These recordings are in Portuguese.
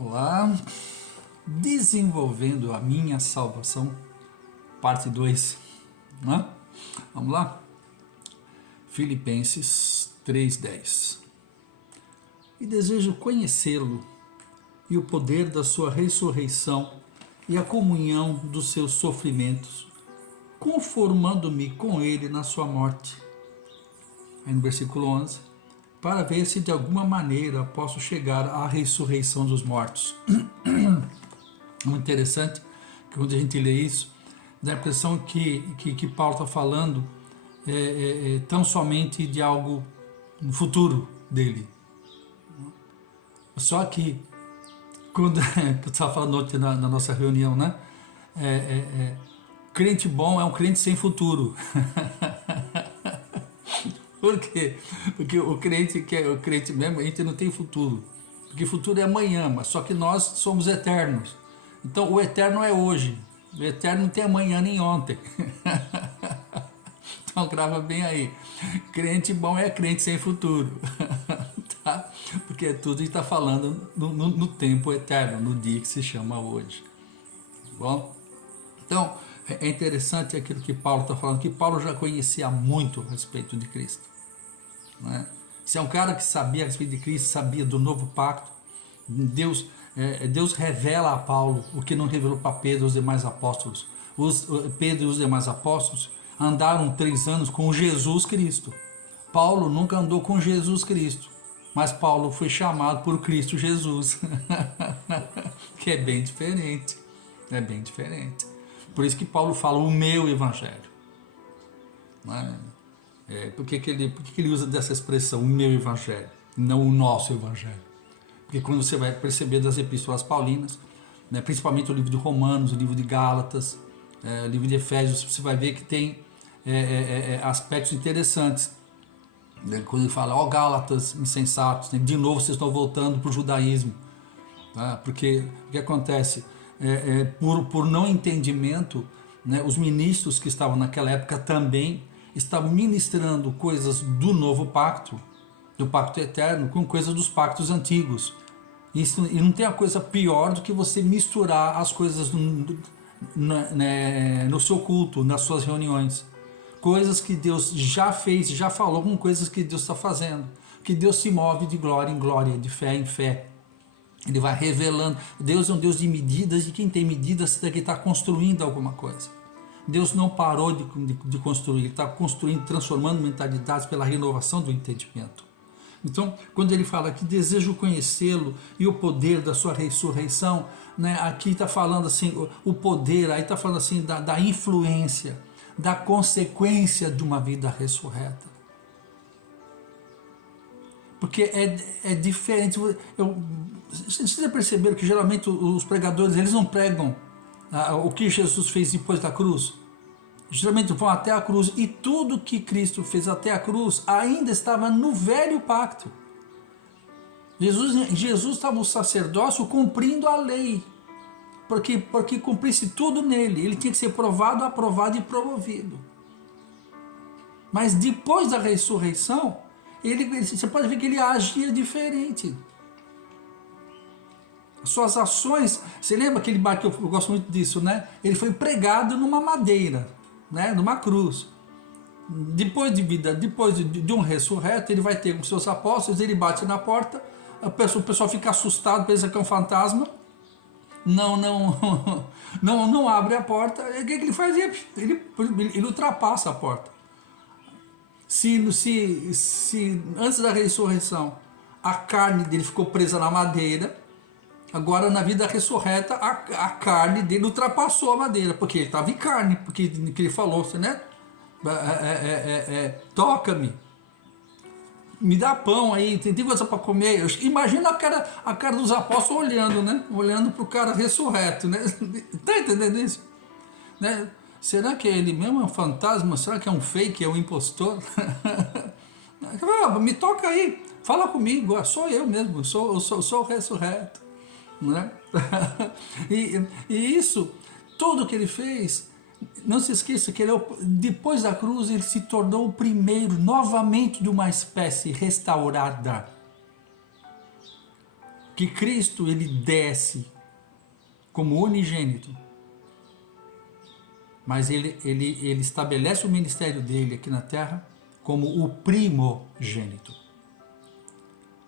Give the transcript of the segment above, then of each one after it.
Olá, desenvolvendo a minha salvação, parte 2, né? Vamos lá? Filipenses 3:10. E desejo conhecê-lo e o poder da sua ressurreição e a comunhão dos seus sofrimentos, conformando-me com ele na sua morte. Aí no versículo 11, para ver se de alguma maneira posso chegar à ressurreição dos mortos. Muito interessante que quando a gente lê isso, dá a impressão que Paulo está falando tão somente de algo no futuro dele. Só que, quando eu estava falando ontem na nossa reunião, né? Crente bom é um crente sem futuro. Por quê? Porque o crente mesmo, a gente não tem futuro. Porque futuro é amanhã, mas só que nós somos eternos. Então o eterno é hoje. O eterno não tem amanhã nem ontem. Então grava bem aí. Crente bom é crente sem futuro. Tá? Porque tudo está falando no tempo eterno, no dia que se chama hoje. Bom? Então, é interessante aquilo que Paulo está falando, que Paulo já conhecia muito a respeito de Cristo. Né? Se é um cara que sabia a respeito de Cristo, sabia do novo pacto, Deus revela a Paulo o que não revelou para Pedro e os demais apóstolos. Pedro e os demais apóstolos andaram 3 anos com Jesus Cristo. Paulo nunca andou com Jesus Cristo, mas Paulo foi chamado por Cristo Jesus, que é bem diferente. É bem diferente. Por isso que Paulo fala o meu evangelho. Por que ele usa dessa expressão, o meu evangelho, não o nosso evangelho? Porque quando você vai perceber das epístolas paulinas, né, principalmente o livro de Romanos, o livro de Gálatas, o livro de Efésios, você vai ver que tem aspectos interessantes. Quando ele fala, Gálatas, insensatos, né, de novo vocês estão voltando para o judaísmo. Tá? Porque o que acontece? Por não entendimento, né, os ministros que estavam naquela época também estavam ministrando coisas do novo pacto, do pacto eterno, com coisas dos pactos antigos. E não tem a coisa pior do que você misturar as coisas no seu culto, nas suas reuniões. Coisas que Deus já fez, já falou, com coisas que Deus está fazendo. Que Deus se move de glória em glória, de fé em fé. Ele vai revelando. Deus é um Deus de medidas, e quem tem medidas tem que estar construindo alguma coisa. Deus não parou de construir, Ele está construindo, transformando mentalidades pela renovação do entendimento. Então, quando ele fala que desejo conhecê-lo e o poder da sua ressurreição, né, aqui está falando assim, o poder, aí está falando assim da influência, da consequência de uma vida ressurreta. Porque é diferente. Vocês já perceberam que geralmente os pregadores eles não pregam o que Jesus fez depois da cruz? Geralmente vão até a cruz, e tudo que Cristo fez até a cruz ainda estava no velho pacto. Jesus estava no sacerdócio cumprindo a lei, porque cumprisse tudo nele. Ele tinha que ser provado, aprovado e promovido. Mas depois da ressurreição, você pode ver que ele agia diferente. As suas ações, você lembra aquele barco, eu gosto muito disso, né? Ele foi pregado numa madeira, né? Numa cruz. Depois de um ressurreto, ele vai ter com seus apóstolos, ele bate na porta, o pessoal fica assustado, pensa que é um fantasma, não abre a porta. O que ele faz? Ele ultrapassa a porta. Se antes da ressurreição a carne dele ficou presa na madeira, agora na vida ressurreta a carne dele ultrapassou a madeira, porque ele estava em carne, porque ele falou, né? Toca-me, me dá pão aí, tem coisa para comer. Imagina a cara dos apóstolos olhando, né? Olhando para o cara ressurreto, né? Tá entendendo isso? Né? Será que ele mesmo é um fantasma? Será que é um fake, é um impostor? Me toca aí, fala comigo, sou eu mesmo, sou o ressurreto. Né? E isso, tudo que ele fez, não se esqueça que depois da cruz ele se tornou o primeiro, novamente, de uma espécie restaurada. que Cristo ele desce como unigênito, mas ele estabelece o ministério dele aqui na terra como o primogênito.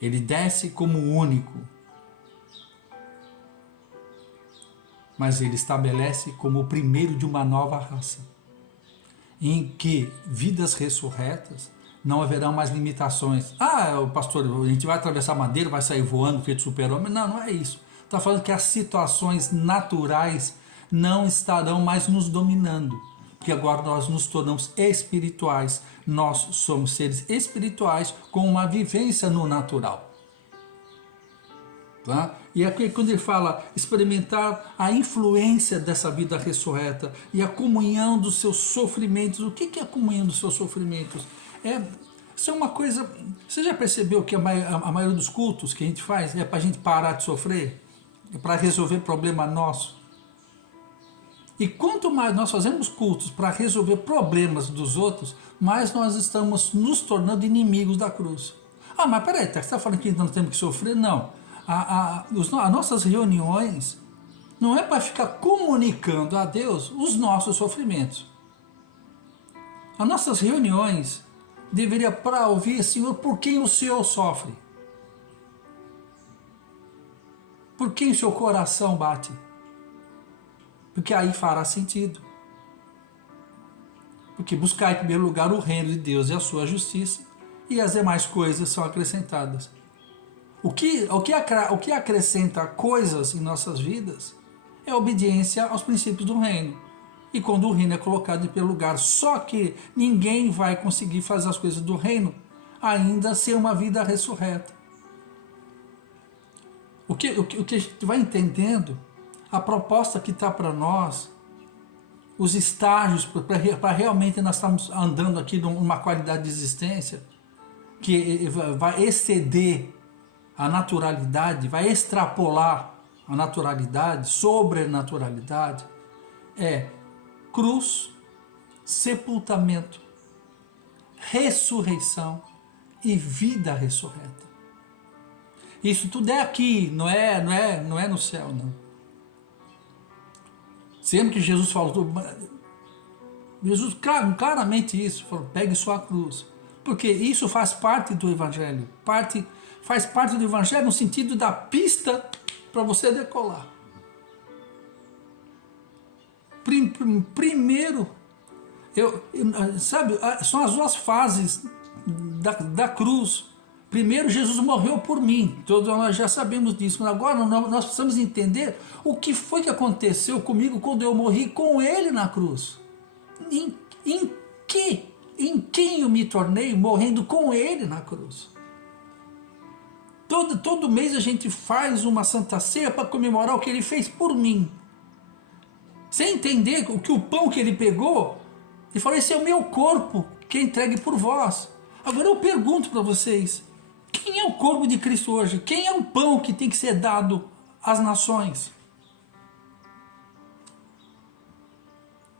Ele desce como único, mas ele estabelece como o primeiro de uma nova raça, em que vidas ressurretas não haverão mais limitações. Pastor, a gente vai atravessar madeira, vai sair voando, feito super-homem. Não, não é isso. Está falando que as situações naturais não estarão mais nos dominando, porque agora nós nos tornamos espirituais. Nós somos seres espirituais com uma vivência no natural. Tá? E aqui quando ele fala experimentar a influência dessa vida ressurreta e a comunhão dos seus sofrimentos. O que é a comunhão dos seus sofrimentos? Isso é uma coisa... Você já percebeu que a maioria dos cultos que a gente faz é para a gente parar de sofrer? É para resolver problema nosso? E quanto mais nós fazemos cultos para resolver problemas dos outros, mais nós estamos nos tornando inimigos da cruz. Mas peraí, você está falando que nós temos que sofrer? Não. As nossas reuniões não é para ficar comunicando a Deus os nossos sofrimentos. As nossas reuniões deveria para ouvir, Senhor, por quem o Senhor sofre? Por quem o seu coração bate? Porque aí fará sentido. Porque buscar em primeiro lugar o reino de Deus e a sua justiça, e as demais coisas são acrescentadas. O que acrescenta coisas em nossas vidas é a obediência aos princípios do reino. E quando o reino é colocado em primeiro lugar, só que ninguém vai conseguir fazer as coisas do reino ainda ser uma vida ressurreta. O que a gente vai entendendo, a proposta que está para nós, os estágios para realmente nós estamos andando aqui numa qualidade de existência que vai exceder a naturalidade, vai extrapolar a naturalidade, sobrenaturalidade, é cruz, sepultamento, ressurreição e vida ressurreta. Isso tudo é aqui, não é no céu, não. Sempre que Jesus falou, Jesus claramente isso, falou, pegue sua cruz, porque isso faz parte do Evangelho, faz parte do Evangelho no sentido da pista para você decolar. Primeiro, sabe, são as duas fases da cruz. Primeiro, Jesus morreu por mim, todos nós já sabemos disso, mas agora nós precisamos entender o que foi que aconteceu comigo quando eu morri com Ele na cruz. Em quem eu me tornei morrendo com Ele na cruz. Todo mês a gente faz uma Santa Ceia para comemorar o que Ele fez por mim. Sem entender que o pão que Ele pegou, Ele falou, esse é o meu corpo que é entregue por vós. Agora eu pergunto para vocês, quem é o corpo de Cristo hoje? Quem é o pão que tem que ser dado às nações?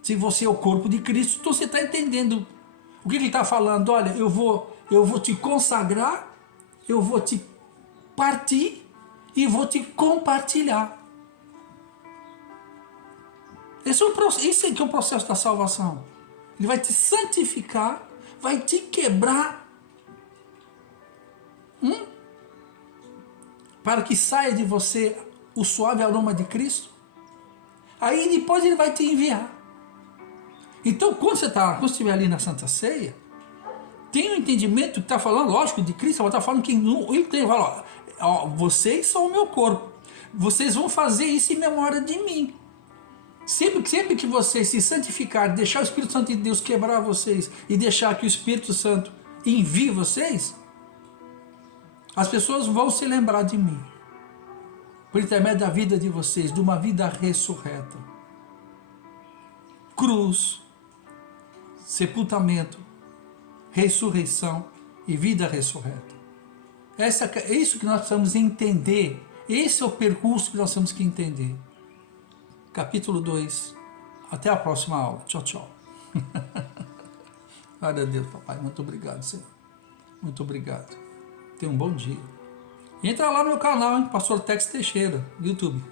Se você é o corpo de Cristo, então você está entendendo o que ele está falando. Olha, eu vou te consagrar, eu vou te partir e vou te compartilhar. Esse é que é o processo da salvação. Ele vai te santificar, vai te quebrar, para que saia de você o suave aroma de Cristo. Aí depois ele vai te enviar. Então quando você estiver ali na Santa Ceia, tem um entendimento que está falando, lógico, de Cristo, mas está falando que ele tem, fala, ó, vocês são o meu corpo, vocês vão fazer isso em memória de mim. Sempre que vocês se santificarem, deixar o Espírito Santo de Deus quebrar vocês e deixar que o Espírito Santo envie vocês, as pessoas vão se lembrar de mim, por intermédio da vida de vocês, de uma vida ressurreta. Cruz, sepultamento, ressurreição e vida ressurreta. É isso que nós precisamos entender. Esse é o percurso que nós temos que entender. Capítulo 2. Até a próxima aula. Tchau, tchau. Glória a Deus, papai. Muito obrigado, Senhor. Muito obrigado. Tenha um bom dia. Entra lá no meu canal, hein? Pastor Tex Teixeira, YouTube.